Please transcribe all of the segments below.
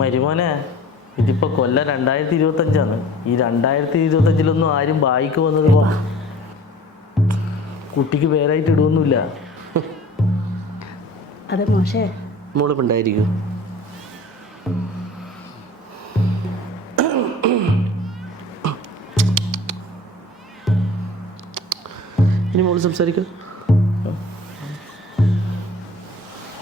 മരുമോനെ, ഇതിപ്പോ കൊല്ലം 2025 ഈ 2025 ആരും ബായിക്ക് വന്നത് കുട്ടിക്ക് പേരായിട്ട് ഇടുവൊന്നുമില്ല. അതെ മോശേ, മോളിപ്പുണ്ടായിരിക്കും. ഇനി മോള് സംസാരിക്കും.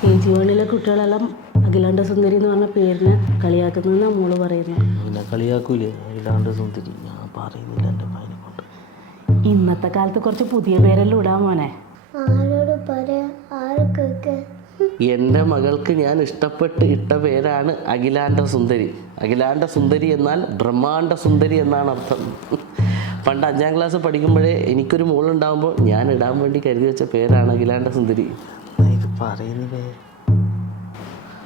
KG1 കുട്ടികളെല്ലാം അഖിലാണ്ട സുന്ദരി എന്ന് പറഞ്ഞ പേരിനെ കളിയാക്കുന്നതെന്നാ മോള് പറയുന്നത്. പിന്നെ കളിയാക്കൂലേ അഖിലാണ്ട സുന്ദരി? ഞാൻ പറയുന്നില്ല എൻ്റെ പയ്യനെ കൊണ്ട്. ഇന്നത്തെ കാലത്ത് കുറച്ച് പുതിയ പേരെല്ലാം ഇടാൻ മോനെ. എൻ്റെ മകൾക്ക് ഞാൻ ഇഷ്ടപ്പെട്ട് ഇട്ട പേരാണ് അഖിലാണ്ട സുന്ദരി. അഖിലാണ്ട സുന്ദരി എന്നാൽ ബ്രഹ്മാണ്ട സുന്ദരി എന്നാണ് അർത്ഥം. പണ്ട് 5ാം ക്ലാസ് പഠിക്കുമ്പോഴേ എനിക്കൊരു മോളുണ്ടാകുമ്പോൾ ഞാൻ ഇടാൻ വേണ്ടി കരുതി വെച്ച പേരാണ് അഖിലാണ്ട സുന്ദരി. ഇത് പറയുന്നില്ലേ?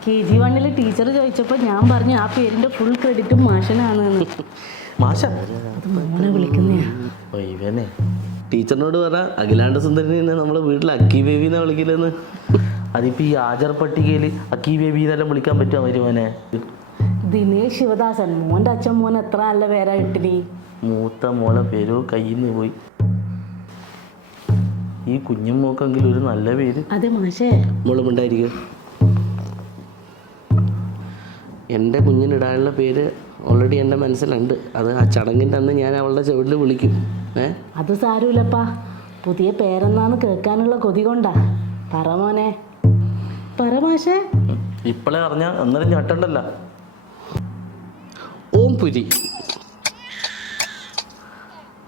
KG1 ടീച്ചർ ചോദിച്ചപ്പോൾ ഞാൻ പറഞ്ഞു ആ പേരിന്റെ ഫുൾ ക്രെഡിറ്റും മാഷനാണെന്ന്. മാഷ മോനെ വിളിക്കുന്നയാ. ഇവനെ ടീച്ചറിനോട് പറ അഖിലാണ്ട സുന്ദരിനെ നമ്മുടെ വീട്ടിൽ അക്കി ബേബി എന്നാ വിളിക്കില്ലെന്ന്. അതിപ്പോ ഈ ആചാർ പട്ടികയിൽ അക്കി ബേബി എന്നെല്ലാം വിളിക്കാൻ പറ്റുമോ വരുമോനെ? ദിനേശ് ശിവദാസൻ മോന്റെ അച്ഛൻ മോൻ എത്ര നല്ല പേരാ ഇട്ടിനി. മൂത്ത മോളെ പേരോ കയ്യിൽ നിന്ന് പോയി. ഈ കുഞ്ഞുമോക്കെങ്കിലും ഒരു നല്ല പേര്. അതെ മാഷേ, മോളുമുണ്ടായിരിക്കും. എൻ്റെ കുഞ്ഞിനിടാനുള്ള പേര് ഓൾറെഡി എൻ്റെ മനസ്സിലുണ്ട്. അത് ആ ചടങ്ങിൻ്റെ അന്ന് ഞാൻ അവളുടെ ചെവിടിൽ വിളിക്കും. അത് സാരമില്ലപ്പാ, പുതിയ പേരെന്നാന്ന് കേൾക്കാനുള്ള കൊതി കൊണ്ടാ. പറ മോനെ, പറ മാഷേ. ഇപ്പോഴേ അറിഞ്ഞ അന്നേരം ഞെട്ടണ്ടല്ല. ഓം പുരി.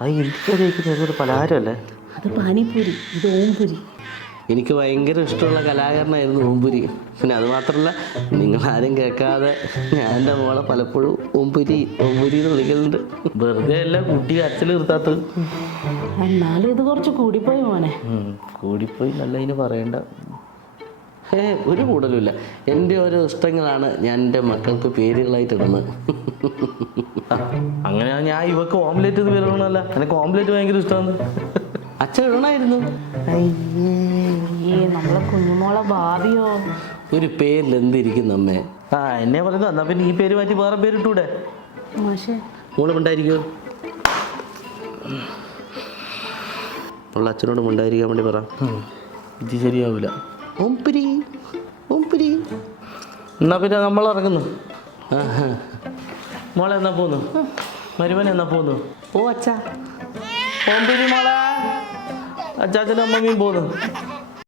അത് എനിക്കറിയിക്കുന്നൊരു പലഹാരമല്ലേ? അത് പാനിപ്പൂരി, ഇത് ഓംപുരി. എനിക്ക് ഭയങ്കര ഇഷ്ടമുള്ള കലാകാരനായിരുന്നു ഓംപുരി. പിന്നെ അത് മാത്രമല്ല, നിങ്ങളാരും കേൾക്കാതെ ഞാൻ എൻ്റെ മോളെ പലപ്പോഴും ഓംപുരി ഓംപുരി എന്ന് വിളിക്കലുണ്ട്. വെറുതെ അല്ല കുട്ടി അച്ഛൽ നിർത്താത്തത്. എന്നാലും ഇത് കുറച്ച് കൂടിപ്പോയി മോനെ. കൂടിപ്പോയി നല്ല ഇതിന് പറയണ്ട. ഒരു കൂടുതലുമില്ല. എൻ്റെ ഓരോ ഇഷ്ടങ്ങളാണ് ഞാൻ എൻ്റെ മക്കൾക്ക് പേരുകളായിട്ട് ഇടുന്നത്. അങ്ങനെ ഞാൻ ഇവക്ക് ഓംലെറ്റ് എന്ന് പേരിടണമല്ല, എനിക്ക് ഓംലെറ്റ് ഭയങ്കര ഇഷ്ടമാണ്. അച്ഛൻ ഇടണമായിരുന്നു. നമ്മളെ കുഞ്ഞുമോളെ ഭാവിയോ? ഒരു പേരിൽ എന്തിരിക്കും നമ്മെ? എന്നെ പറയുന്നത് എന്നാ പിന്നെ ഈ പേര് മാറ്റി വേറെ പേരിട്ടൂടെ? മോള് ഉണ്ടായിരിക്കുമോ? ഉള്ള അച്ഛനോട് ഉണ്ടായിരിക്കാൻ വേണ്ടി പറ. ഇത് ശരിയാവില്ല. ഓംപുരി ഓംപുരി. എന്നാ പിന്നെ നമ്മൾ ഇറങ്ങുന്നു. മോളെ എന്നാ പോന്നു? മരുമൻ എന്നാ പോന്നു? ഓ അച്ഛാ ഓംപുരി മോളെ. അച്ചാച്ചനും അമ്മമ്മയും പോന്നു.